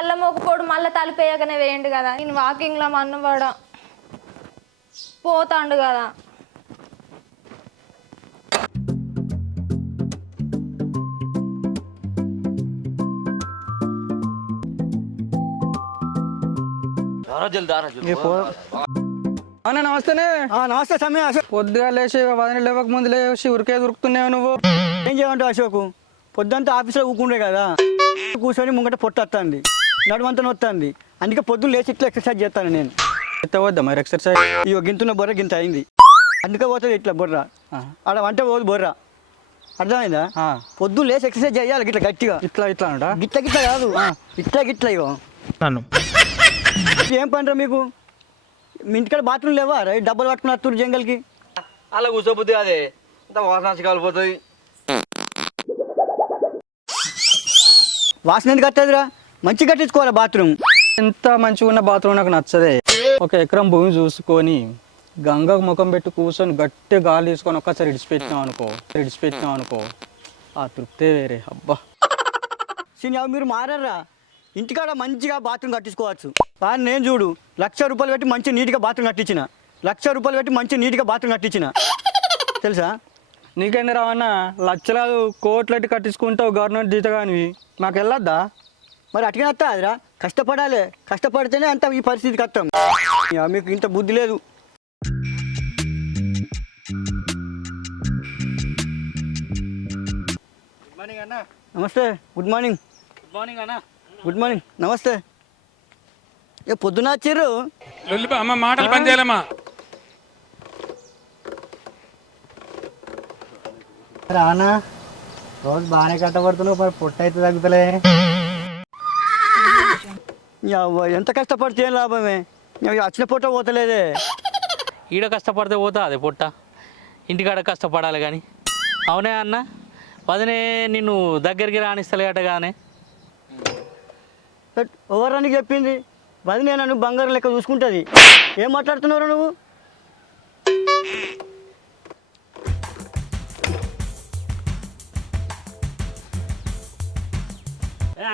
మళ్ళీ మొక్కుపోడు మళ్ళీ తలుపేయకనే వేయండి కదా. నేను వాకింగ్లో మన్నవాడ పోతాండు కదా. అవునా నమస్తేనే. నమస్తే సమయం అశోక్. పొద్దుగా లేచి వదిన లేవక ముందు లేచి ఉరికే దొరుకుతున్నావు నువ్వు. ఏం చేయమంటావు అశోక్? పొద్దుంతా ఆఫీస్లో ఊకుండే కదా, కూర్చొని ముంగట పొట్టు వస్తుంది, నడుమంతా నొస్తుంది. అందుకే పొద్దున్న లేచి ఇట్లా ఎక్సర్సైజ్ చేస్తాను నేను. ఎత్తవద్దా మరి ఎక్సర్సైజ్? ఇగో గింతున్న బొర్ర గింత అయింది, అందుకే పోతుంది ఇట్లా బొర్ర. ఆడ వంట పోదు బొర్ర, అర్థమైందా? పొద్దున్న లేచి ఎక్సర్సైజ్ చేయాలి గిట్లా గట్టిగా. ఇట్లా ఇట్లా అంట? గిట్ల గిట్ల కాదు, ఇట్లా గిట్ల. ఇగో ఏం పనిరా మీకు? మీ ఇంటికాడ బాత్రూమ్ లేవా? డబ్బులు పట్టుకుని వస్తారు జంగల్కి. అలా కూర్చోబుద్ది అదే ఇంత వాసన కాలిపోతుంది. వాసన ఎందుకు వస్తుందిరా? మంచిగా కట్టించుకోవాలి బాత్రూమ్. ఎంత మంచిగా ఉన్న బాత్రూమ్ నాకు నచ్చదే. ఒక ఎకరం భూమి చూసుకొని గంగకు ముఖం పెట్టి కూర్చొని గట్టి గాలి తీసుకొని ఒక్కసారి ఇడిచిపెట్టినాం అనుకో ఆ తృప్తే వేరే. అబ్బా మీరు మారరా? ఇంటికాడ మంచిగా బాత్రూమ్ కట్టించుకోవచ్చు. కానీ నేను చూడు, ₹1,00,000 పెట్టి మంచి నీట్గా బాత్రూమ్ కట్టించిన, ₹1,00,000 పెట్టి మంచి నీట్గా బాత్రూమ్ కట్టించిన, తెలుసా? నీకేంది రావన్నా, లక్షలాలు కోట్లెట్టి కట్టించుకుంటావు గవర్నమెంట్ జీతగానివి, మాకు వెళ్ళొద్దా? మరి అటుగా వస్తా అదిరా, కష్టపడాలి. కష్టపడితేనే అంత ఈ పరిస్థితికి వస్తాం. మీకు ఇంత బుద్ధి లేదు. నమస్తే. Good morning. Good morning. నమస్తే. ఏ పొద్దున వచ్చారు? అమ్మ మాటలు పని చేయాలమ్మా. రానా రోజు బాగానే కష్టపడుతున్నావు, మరి పొట్ట అయితే తగ్గుతలే. ఎంత కష్టపడితే ఏం లాభమే? వచ్చిన పొట్ట పోతలేదే. ఈడ కష్టపడితే పోతా అదే పొట్ట, ఇంటికాడ కష్టపడాలి కానీ. అవునే అన్న, వదినే నిన్ను దగ్గరికి రాణిస్తలేట కానీ. ఎవరని చెప్పింది? వదినే నన్ను బంగారం లెక్క చూసుకుంటుంది. ఏం మాట్లాడుతున్నావు నువ్వు?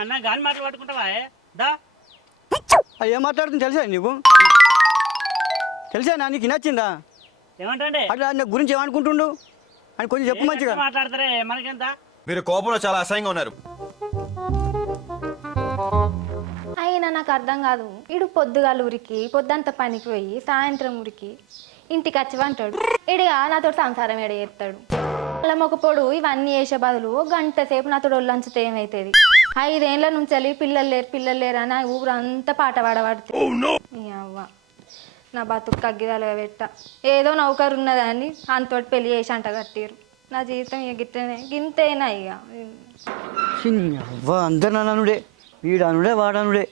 అన్న గాని మాటలు పట్టుకుంటావా? ఏం మాట్లాడుతుంది తెలుసా నీకు? తెలుసా నీకు నచ్చిందా? ఏమంటే అట్లా నా గురించి ఏమనుకుంటుండు అని కొంచెం చెప్పు మంచిగా. మాట్లాడతారే మనకెంత? మీరు కోపంలో చాలా అసహ్యంగా ఉన్నారు. అయినా నాకు అర్థం కాదు. ఇడు పొద్దుగాల ఊరికి పొద్దంతా పనికి పోయి సాయంత్రం ఊరికి ఇంటికి వచ్చి అంటాడు. ఇడిగా నాతో సంసారం ఎడ చేస్తాడు. అలా మొక్కపోడు ఇవన్నీ చేసే బదులు గంట సేపు నాతో ఒళ్ళంచితే ఏమవుతుంది? 5 ఏళ్ళ నుంచి పిల్లలు లేరు అని ఊరంతా పాట పాడబడుతుంది. అవ్వ నా బతుకు కగ్గిదాలుగా పెట్ట. ఏదో నౌకరు ఉన్నదని అంతటి పెళ్లి చేసి అంట కట్టిరు. నా జీవితం ఇక గింతేనా? ఇక అందరు అనుడే, వీడనుడే వాడనుడే.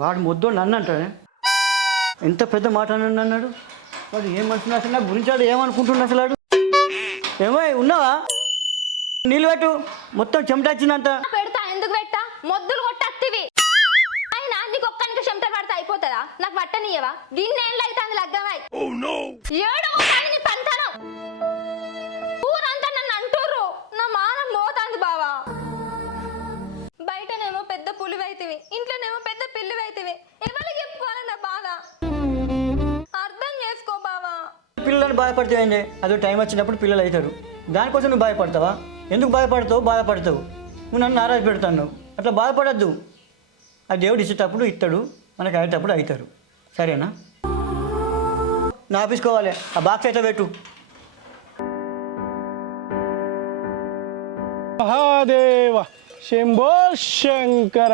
వాడు మొద్దు నన్ను అంటాడే. ఎంత పెద్ద మాట అన్నాడు వాడు. ఏం మనుషులు అసలు? నా గురించి వాడు ఏమనుకుంటున్నా అసలు? వాడు ఏమో ఉన్నావా? నీళ్ళు పెట్టు, మొత్తం చెమట వచ్చిందంట. పెడతా. ఎందుకు పెట్టా? మొద్దులు కొట్టత్తివి. అయినా నీకు ఒక్కనికి చెమట పడితే అయిపోతుందా? నాకు పట్టనియవా? గిన్నెళ్ళు అయితే అందు లగ్గమై ఊరంతా నన్ను అంటుర్రు. నా మానం మోతాంది బావా. బయటనేమో పెద్ద పులివైతివి, ఇంట్లోనేమో పెద్ద పిల్లివైతివి. ఎవరికి చెప్పుకోవాలి నా బాధ? అర్థం చేసుకో బావా. పిల్లలని బాధపడితే అదో టైం వచ్చినప్పుడు పిల్లలు అవుతారు. దానికోసం నువ్వు భయపడతావా? ఎందుకు భయపడతావు? బాధపడతావు. నువ్వు నన్ను నారాజు పెడతాను. అట్లా బాధపడద్దు. ఆ దేవుడు ఇచ్చేటప్పుడు ఇస్తాడు, మనకు అయ్యేటప్పుడు అవుతారు. సరేనా? నా ఆఫీస్కోవాలి. ఆ బాక్స్ అయితే పెట్టు. మహాదేవ శంభో శంకర.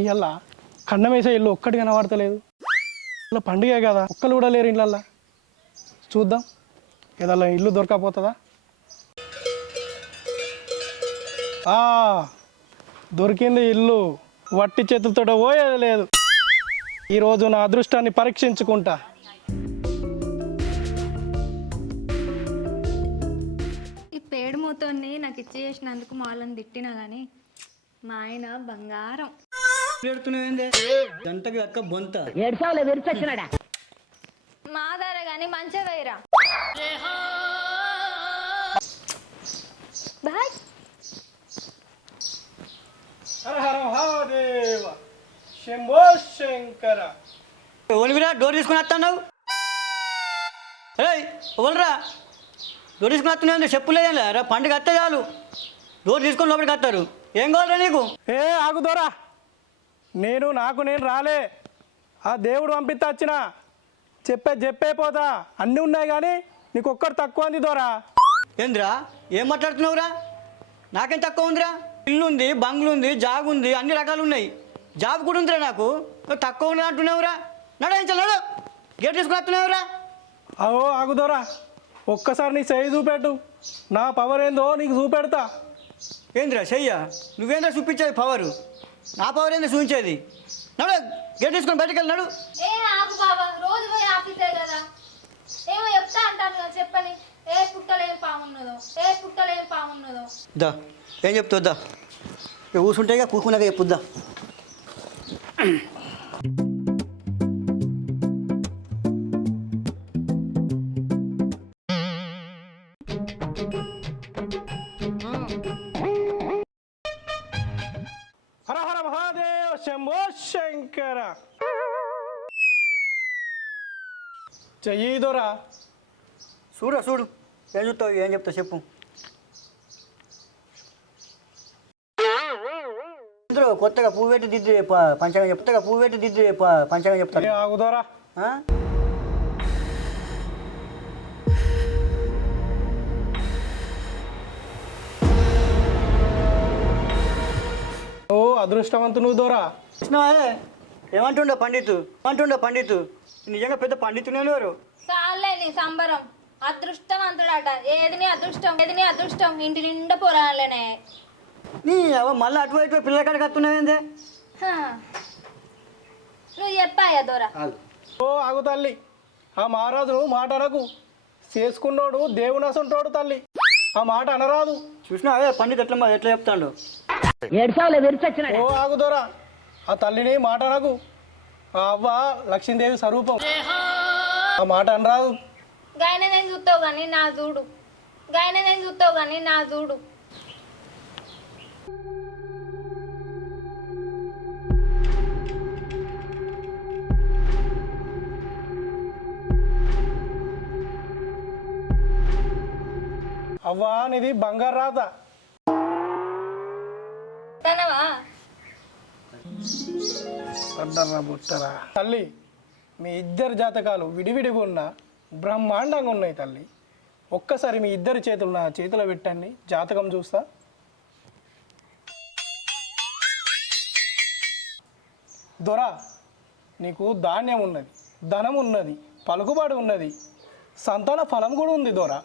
ఇవాళ కన్నం వేసే ఇల్లు ఒక్కటి కనబడతలేదు. ఇలా పండుగ కదా, ఒక్కరు కూడా లేరు ఇళ్ళల్లో. చూద్దాం ఏదల్లా ఇల్లు దొరకపోతుందా? దొరికింది ఇల్లు. వట్టి చేతులతో పోయేది లేదు. ఈరోజు నా అదృష్టాన్ని పరీక్షించుకుంటా. ఈ పేడు మూతోని నాకు ఇచ్చేసినందుకు మాలను తిట్టినా కానీ మా ఆయన బంగారం. పెడుతున్నావేందే గంటకి అక్క బొంత మాదార కానీ మంచిగా వేయరా బాయ్. హర హర మహాదేవ శంభో శంకర. ఓలివిరా డోర్ తీసుకుని వస్తున్నావు ఏయ్ ఓలరా డోర్ తీసుకుని వస్తున్నావు చెప్పు లేదేం రా పండుగ వస్తే చాలు డోర్ తీసుకొని లోపలికి వస్తారు ఏం కావాలరా నీకు ఏ ఆగుదోరా, నేను రాలే, ఆ దేవుడు పంపిస్తే వచ్చిన చెప్పే పోతా. అన్నీ ఉన్నాయి కానీ నీకు ఒక్కటి తక్కువ అంది దోరా. ఏంద్రా ఏం మాట్లాడుతున్నావురా నాకేం తక్కువ ఉందిరా ఇల్లు ఉంది బంగ్లు ఉంది జాబ్ ఉంది అన్ని రకాలు ఉన్నాయి జాబ్ కూడా ఉందిరా నాకు నువ్వు తక్కువ ఉంది అంటున్నావురా నడు గేట్ తీసుకుని వస్తున్నావురా అవో ఆగుదోరా, ఒక్కసారి నీ చెయ్యి చూపెట్టు, నా పవర్ ఏందో నీకు చూపెడతా. ఏంద్రా చెయ్య నువ్వేంద్రా చూపించేది పవరు నా పవర్ ఏందో చూపించేది నడు గేట్ తీసుకొని బయటకు వెళ్ళి నడు ఏ ఆగు బాబా, రోజు పోయి ఆఫీసే కదా, ఏమో చెప్తా అంటాను కదా, చెప్పని ఏ పుట్టలేం పామున్నదో. దా ఏం చెప్తావు దా కూర్చుంటే కూర్చున్నాక చెప్పుద్దా. హర హర మహాదేవ శంభో శంకర. చెయ్యి దొరా. చూడు ఏం చూస్తావు ఏం చెప్తావు చెప్పు ఇందులో కొత్తగా పువ్వు పెట్టి దిద్దు పంచంగా చెప్తాను ఏ ఆగుదోరా. ఆ? ఓ అదృష్టవంతు నువ్వు దోరా. కృష్ణవే ఏమంటుండ పండితు నిజంగా పెద్ద పండితునే ఎవరు చాలే నీ సంబరం, అదృష్టవంతుడట. ఏది నీ అదృష్టం ఇంటి నిండా పోరాలేనే. నీ మళ్ళీ అటువైపు పిల్లల కాడికి వస్తున్నావేందే నువ్వు చెప్పాయా దూరా. ఓ ఆగు తల్లి, ఆ మహారాజును మాట అనకు, చేసుకున్నోడు దేవుని అసంటోడు తల్లి, ఆ మాట అనరాదు. చూసినావే పండితు ఎట్లా చెప్తాడు ఓ ఆగుదోరా, ఆ తల్లిని మాట అనకు, ఆ అవ్వ లక్ష్మీదేవి స్వరూపం, ఆ మాట అనరాదు. గాయన నేను చూస్తావు కానీ నా చూడు. అవ్వా నీది బంగారు రాత. తనవా బుట్టరా తల్లి, మీ ఇద్దరు జాతకాలు విడివిడిగా ఉన్న బ్రహ్మాండంగా ఉన్నాయి తల్లి. ఒక్కసారి మీ ఇద్దరి చేతులు నా చేతిలో పెట్టండి, జాతకం చూస్తా. దొరా, నీకు ధాన్యం ఉన్నది, ధనం ఉన్నది, పలుకుబడి ఉన్నది, సంతాన ఫలం కూడా ఉంది దొరా.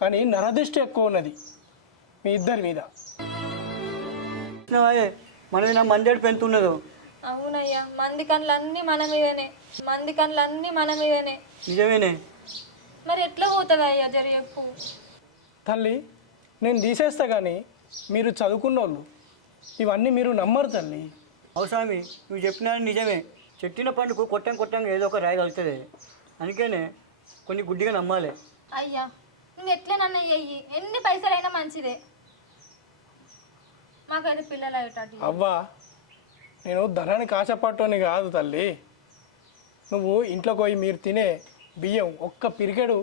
కానీ నరదిష్టి ఎక్కువ ఉన్నది మీ ఇద్దరి మీద. చూసినావే మనది నా మందేడు పెంతున్నదో అవునయ్యా, మంది కళ్ళన్నీ మన మీదనే. నిజమేనే మరి ఎట్లా పోతుంది అయ్యా జర చెప్పు. తల్లి నేను తీసేస్తా కానీ మీరు చదువుకున్నోళ్ళు ఇవన్నీ మీరు నమ్మరు తల్లి. అవసరమి నువ్వు చెప్పినా నిజమే చెట్టిన పండుగ కొట్టంగా ఏదో ఒక రాయి కలుగుతుంది అందుకనే కొన్ని గుడ్డిగా నమ్మాలి. అయ్యా నువ్వు ఎట్లా నన్ను అయ్యి ఎన్ని పైసలైనా మంచిదే, మాకైతే పిల్లలు అయ్యేటట్టు. అవ్వా నేను ధనానికి ఆశపట్టోని కాదు తల్లి. నువ్వు ఇంట్లోకి పోయి మీరు తినే బియ్యం ఒక్క పిరికెడు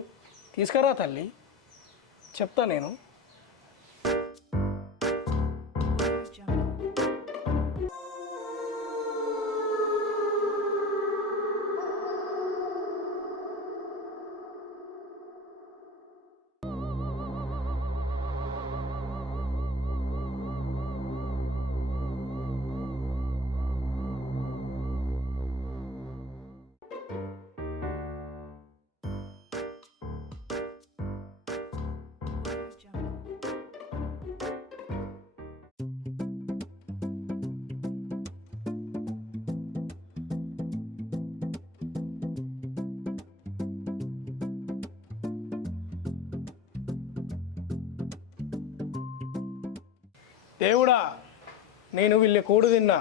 తీసుకురా తల్లి, చెప్తా నేను. దేవుడా, నేను వీళ్ళ కూడు తిన్నా,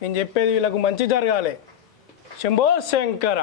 నేను చెప్పేది వీళ్ళకు మంచి జరగాలి. శంభో శంకర.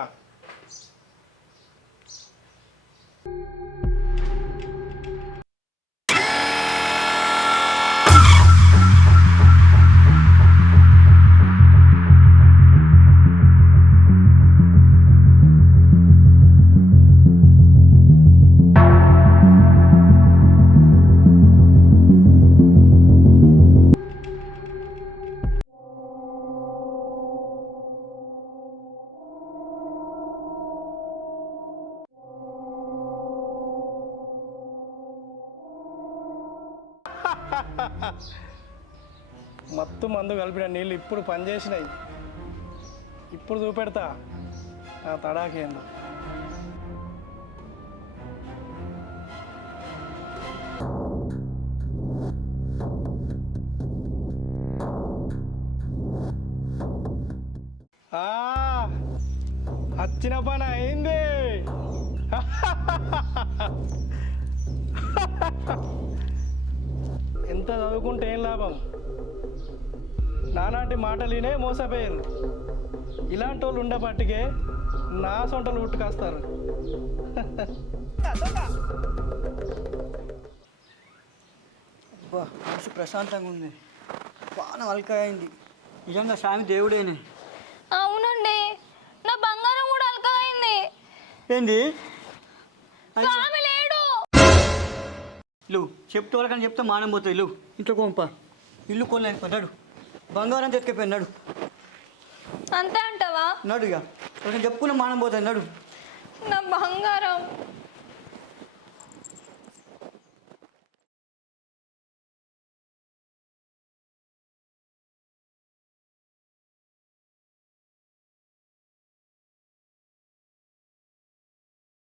మత్తు మందు కలిపిన నీళ్ళు ఇప్పుడు పనిచేసినాయి. ఇప్పుడు చూపెడతా నా తడాకేందో. వచ్చిన పని అయింది. ఎంత చదువుకుంటే ఏం లాభం? నానాటి మాటలినే మోసపోయింది. ఇలాంటి వాళ్ళు ఉండబట్టికే నా సొంటలు పుట్టుకొస్తారు. అబ్బా మనసు ప్రశాంతంగా ఉంది. పానం అల్కైంది. నిజంగా స్వామి దేవుడేనే. అవునండి, నా బంగారం కూడా అలకైంది. ఏంది స్వామి లేడు. ఇల్లు చెప్తే వాళ్ళకని చెప్తే మానం పోతుంది. ఇల్లు ఇంట్లో కోంప ఇల్లు కొనలేకపోయినాడు. బంగారం తెచ్చుకపోయినాడు. అంతే అంటావా? నడు ఇక వాళ్ళకని చెప్పుకున్న మానం పోతుంది. నడు. నా బంగారం